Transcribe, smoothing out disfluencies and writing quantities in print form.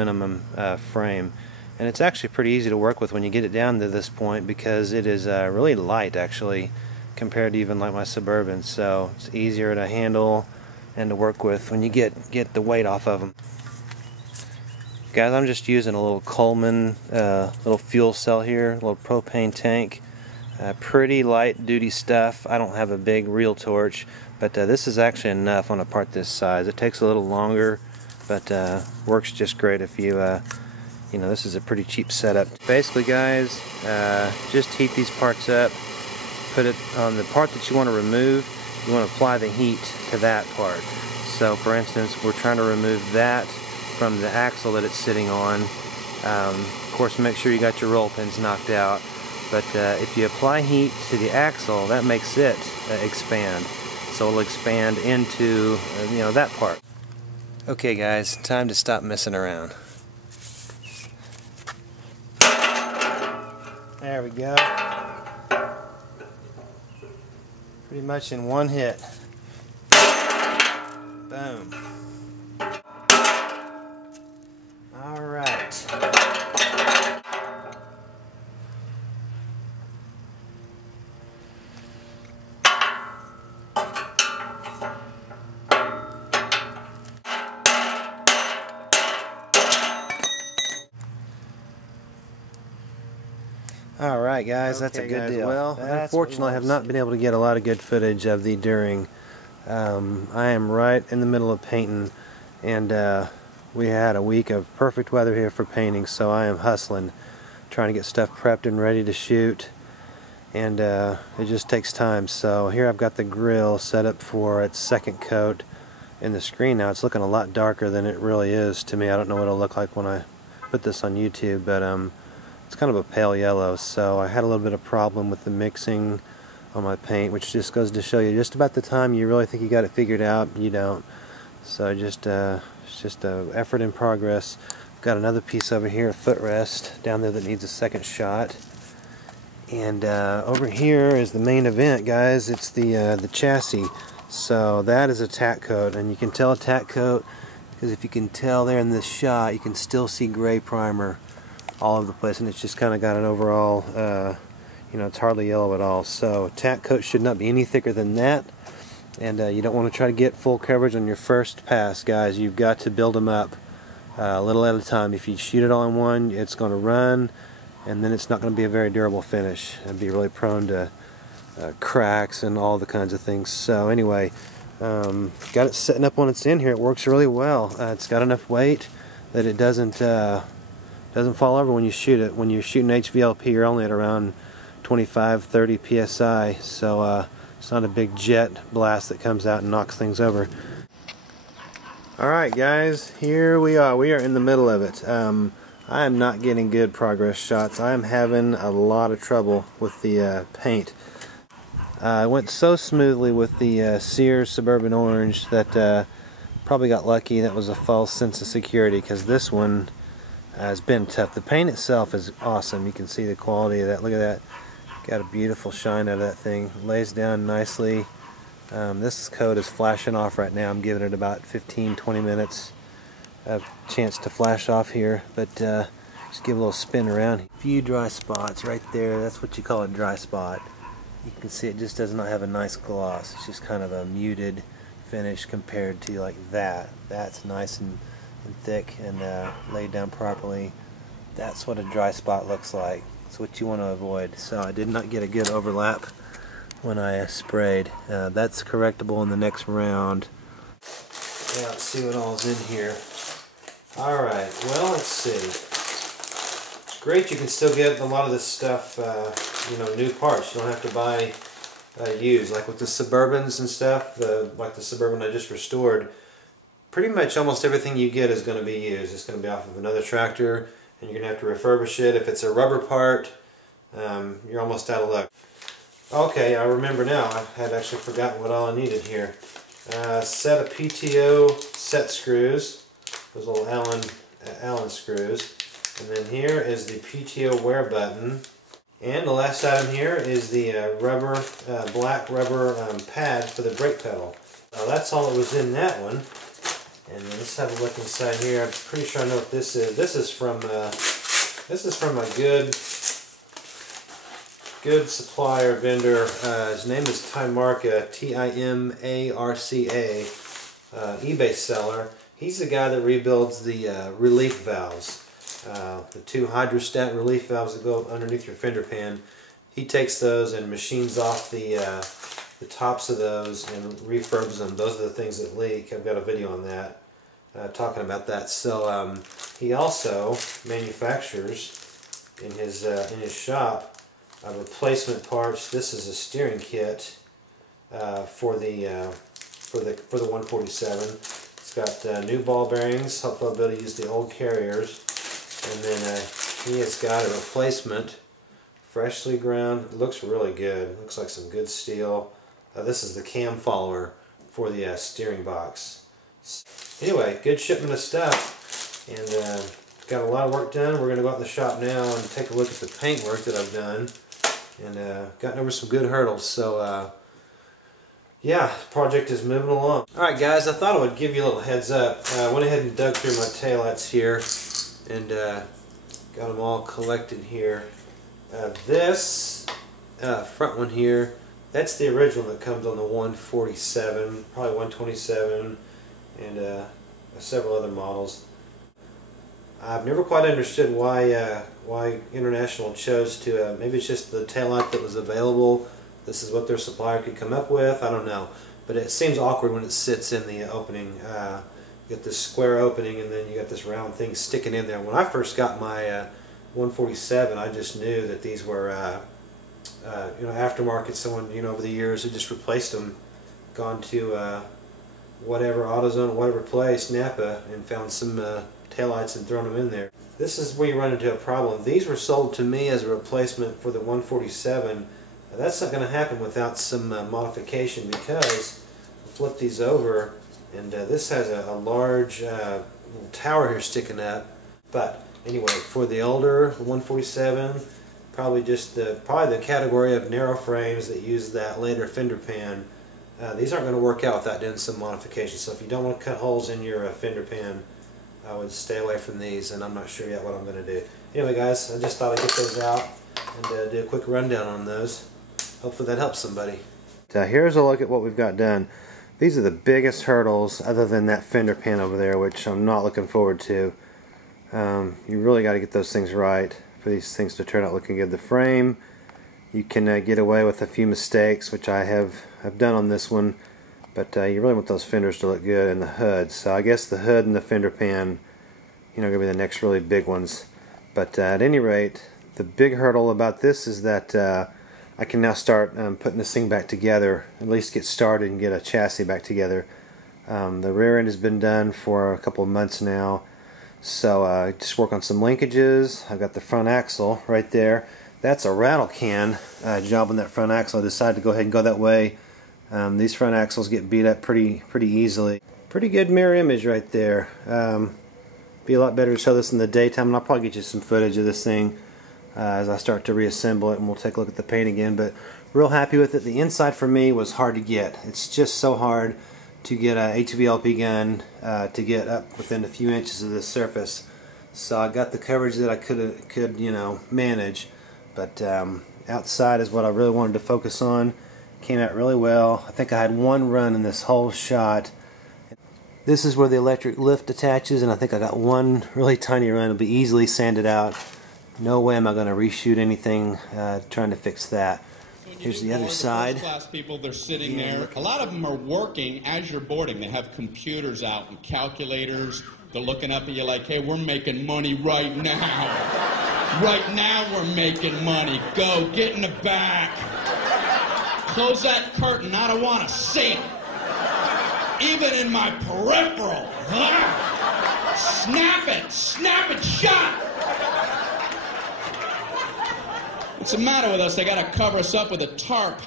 minimum frame. And it's actually pretty easy to work with when you get it down to this point, because it is really light actually compared to even like my Suburban, so it's easier to handle and to work with when you get the weight off of them. Guys, I'm just using a little Coleman little fuel cell here, a little propane tank. Pretty light duty stuff. I don't have a big real torch, but this is actually enough on a part this size. It takes a little longer, but works just great if you you know, this is a pretty cheap setup. Basically, guys, just heat these parts up, put it on the part that you want to remove. You want to apply the heat to that part. So for instance, we're trying to remove that from the axle that it's sitting on. Of course, make sure you got your roll pins knocked out. But if you apply heat to the axle, that makes it expand. So it'll expand into you know, that part. Okay guys, time to stop messing around. There we go. Pretty much in one hit. Boom. All right. Alright guys, that's a good deal. Well, unfortunately I have not been able to get a lot of good footage of the During. I am right in the middle of painting, and we had a week of perfect weather here for painting, so I am hustling, trying to get stuff prepped and ready to shoot, and it just takes time. So here I've got the grill set up for its second coat in the screen now. It's looking a lot darker than it really is to me. I don't know what it'll look like when I put this on YouTube, but it's kind of a pale yellow, so I had a little bit of problem with the mixing on my paint, which just goes to show you, just about the time you really think you got it figured out, you don't. So just it's just a effort in progress. Got another piece over here, a footrest down there that needs a second shot, and over here is the main event, guys. It's the chassis. So that is a tack coat, and you can tell a tack coat because if you can tell there in this shot, you can still see gray primer all over the place, and it's just kind of got an overall, you know, it's hardly yellow at all. So tack coat should not be any thicker than that, and you don't want to try to get full coverage on your first pass, guys. You've got to build them up a little at a time. If you shoot it all in one, it's going to run, and then it's not going to be a very durable finish. It'd be really prone to cracks and all the kinds of things. So anyway, got it setting up on its end here. It works really well. It's got enough weight that it doesn't fall over when you shoot it. When you're shooting HVLP, you're only at around 25-30 psi, so it's not a big jet blast that comes out and knocks things over. Alright guys, here we are. We are in the middle of it. I am not getting good progress shots. I am having a lot of trouble with the paint. I went so smoothly with the Sears Suburban Orange that probably got lucky. That was a false sense of security, because this one has been tough. The paint itself is awesome. You can see the quality of that. Look at that. Got a beautiful shine out of that thing. Lays down nicely. This coat is flashing off right now. I'm giving it about 15-20 minutes of chance to flash off here, but just give a little spin around. A few dry spots right there. That's what you call a dry spot. You can see it just does not have a nice gloss. It's just kind of a muted finish compared to like that. That's nice and thick and laid down properly. That's what a dry spot looks like. That's what you want to avoid. So I did not get a good overlap when I sprayed. That's correctable in the next round. Yeah, let's see what all's in here. Alright, well, let's see. It's great you can still get a lot of this stuff, you know, new parts. You don't have to buy used. Like with the Suburbans and stuff, like the Suburban I just restored, pretty much almost everything you get is going to be used. It's going to be off of another tractor, and you're going to have to refurbish it. If it's a rubber part, you're almost out of luck. Okay, I remember now. I had actually forgotten what all I needed here. Set of PTO set screws, those little Allen screws. And then here is the PTO wear button. And the last item here is the black rubber pad for the brake pedal. Now that's all that was in that one. And let's have a look inside here. I'm pretty sure I know what this is. This is from a good supplier vendor. His name is Timarca, Timarca, eBay seller. He's the guy that rebuilds the relief valves, the two hydrostat relief valves that go underneath your fender pan. He takes those and machines off the tops of those and refurbs them. Those are the things that leak. I've got a video on that, talking about that. So he also manufactures in his shop replacement parts. This is a steering kit for the 147. It's got new ball bearings. Hopefully I'll be able to use the old carriers. And then he has got a replacement, freshly ground. It looks really good. Looks like some good steel. This is the cam follower for the steering box. Anyway, good shipment of stuff, and got a lot of work done. We're going to go out in the shop now and take a look at the paint work that I've done, and gotten over some good hurdles. So yeah, the project is moving along. Alright guys, I thought I would give you a little heads up. I went ahead and dug through my taillights here and got them all collected here. This front one here, that's the original that comes on the 147, probably 127, and several other models. I've never quite understood why International chose to, maybe it's just the taillight that was available. This is what their supplier could come up with. I don't know. But it seems awkward when it sits in the opening. You get this square opening and then you got this round thing sticking in there. When I first got my 147, I just knew that these were you know, aftermarket. Someone, you know, over the years had just replaced them, gone to whatever AutoZone, whatever place, Napa, and found some taillights and thrown them in there. This is where you run into a problem. These were sold to me as a replacement for the 147. That's not going to happen without some modification, because I'll flip these over, and this has a large little tower here sticking up. But anyway, for the older 147, probably the category of narrow frames that use that later fender pan. These aren't going to work out without doing some modification. So if you don't want to cut holes in your fender pan, I would stay away from these, and I'm not sure yet what I'm going to do. Anyway guys, I just thought I'd get those out and do a quick rundown on those. Hopefully that helps somebody. Now here's a look at what we've got done. These are the biggest hurdles other than that fender pan over there, which I'm not looking forward to. You really got to get those things right for these things to turn out looking good. The frame, you can get away with a few mistakes, which I have done on this one, but you really want those fenders to look good, and the hood. So I guess the hood and the fender pan, you know, are going to be the next really big ones. But at any rate, the big hurdle about this is that I can now start putting this thing back together, at least get started and get a chassis back together. The rear end has been done for a couple of months now, so just work on some linkages. I've got the front axle right there. That's a rattle can job on that front axle. I decided to go ahead and go that way. These front axles get beat up pretty easily. Pretty good mirror image right there. Be a lot better to show this in the daytime, and I'll probably get you some footage of this thing as I start to reassemble it, and we'll take a look at the paint again. But real happy with it. The inside for me was hard to get. It's just so hard to get a HVLP gun to get up within a few inches of this surface. So I got the coverage that I could you know, manage. But outside is what I really wanted to focus on. Came out really well. I think I had one run in this whole shot. This is where the electric lift attaches, and I think I got one really tiny run. It'll be easily sanded out. No way am I going to reshoot anything trying to fix that. Here's the other side. Class people, they're sitting there. A lot of them are working as you're boarding. They have computers out and calculators. They're looking up at you like, hey, we're making money right now. Right now we're making money. Go, get in the back. Close that curtain. I don't want to see it. Even in my peripheral. Snap it shut. What's the matter with us? They got to cover us up with a tarp.